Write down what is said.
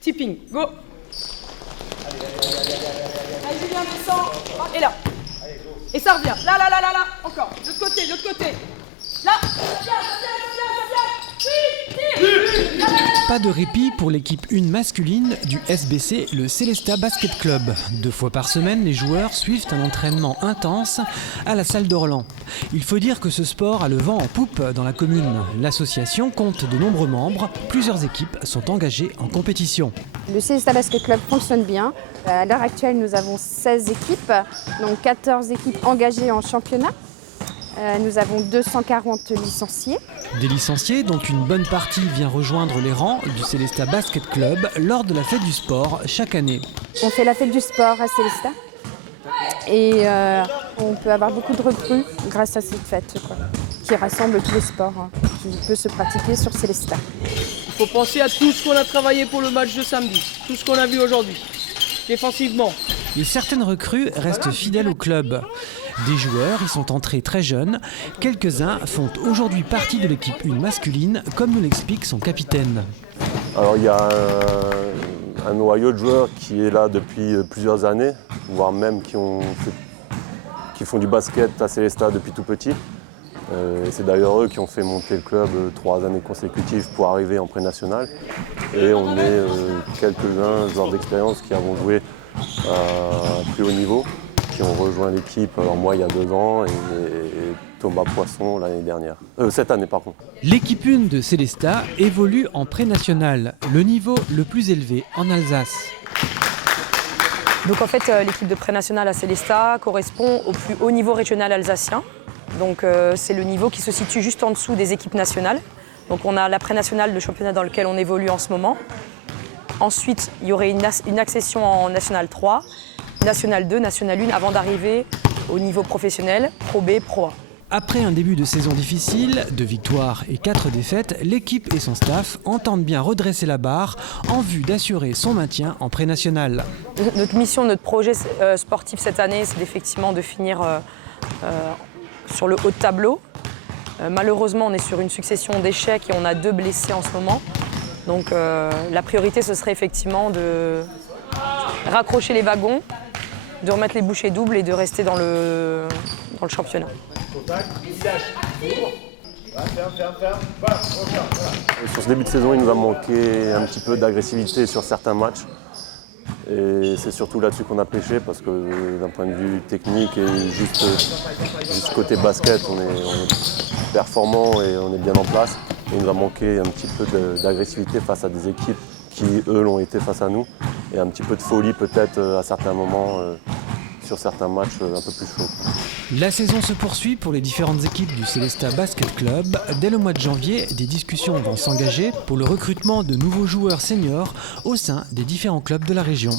Tipping, go. Allez, Julien, descend. Et là. Et ça revient. Là. Encore. De l'autre côté. Là. Pas de répit pour l'équipe 1 masculine du SBC, le Célestat Basket Club. 2 fois par semaine, les joueurs suivent un entraînement intense à la salle d'Orlan. Il faut dire que ce sport a le vent en poupe dans la commune. L'association compte de nombreux membres. Plusieurs équipes sont engagées en compétition. Le Célestat Basket Club fonctionne bien. À l'heure actuelle, nous avons 16 équipes, donc 14 équipes engagées en championnat. Nous avons 240 licenciés. Des licenciés dont une bonne partie vient rejoindre les rangs du Célestat Basket Club lors de la fête du sport chaque année. On fait la fête du sport à Célestat et on peut avoir beaucoup de recrues grâce à cette fête qui rassemble tous les sports qui peuvent se pratiquer sur Célestat. Il faut penser à tout ce qu'on a travaillé pour le match de samedi, tout ce qu'on a vu aujourd'hui, défensivement. Et certaines recrues restent fidèles au club. Des joueurs y sont entrés très jeunes. Quelques-uns font aujourd'hui partie de l'équipe 1 masculine, comme nous l'explique son capitaine. Alors il y a un noyau de joueurs qui est là depuis plusieurs années, voire même qui font du basket à Célestat depuis tout petit. Et c'est d'ailleurs eux qui ont fait monter le club 3 années consécutives pour arriver en pré-national. Et on est quelques-uns joueurs d'expérience qui avons joué à plus haut niveau, qui ont rejoint l'équipe, alors moi il y a 2 ans et Thomas Poisson l'année dernière. Cette année par contre. L'équipe 1 de Célestat évolue en pré-national, le niveau le plus élevé en Alsace. Donc en fait l'équipe de pré-national à Célestat correspond au plus haut niveau régional alsacien. Donc c'est le niveau qui se situe juste en dessous des équipes nationales. Donc on a la pré-nationale, le championnat dans lequel on évolue en ce moment. Ensuite, il y aurait une accession en National 3, National 2, National 1, avant d'arriver au niveau professionnel, Pro B, Pro A. Après un début de saison difficile, 2 victoires et 4 défaites, l'équipe et son staff entendent bien redresser la barre en vue d'assurer son maintien en pré-national. Notre mission, notre projet sportif cette année, c'est effectivement de finir sur le haut de tableau. Malheureusement, on est sur une succession d'échecs et on a 2 blessés en ce moment. Donc la priorité, ce serait effectivement de raccrocher les wagons, de remettre les bouchées doubles et de rester dans le championnat. Sur ce début de saison, il nous a manqué un petit peu d'agressivité sur certains matchs. Et c'est surtout là-dessus qu'on a pêché parce que d'un point de vue technique et juste côté basket, on est performant et on est bien en place. Et il nous a manqué un petit peu d'agressivité face à des équipes qui, eux, l'ont été face à nous. Et un petit peu de folie peut-être à certains moments sur certains matchs un peu plus chauds. La saison se poursuit pour les différentes équipes du Célestat Basket Club. Dès le mois de janvier, des discussions vont s'engager pour le recrutement de nouveaux joueurs seniors au sein des différents clubs de la région.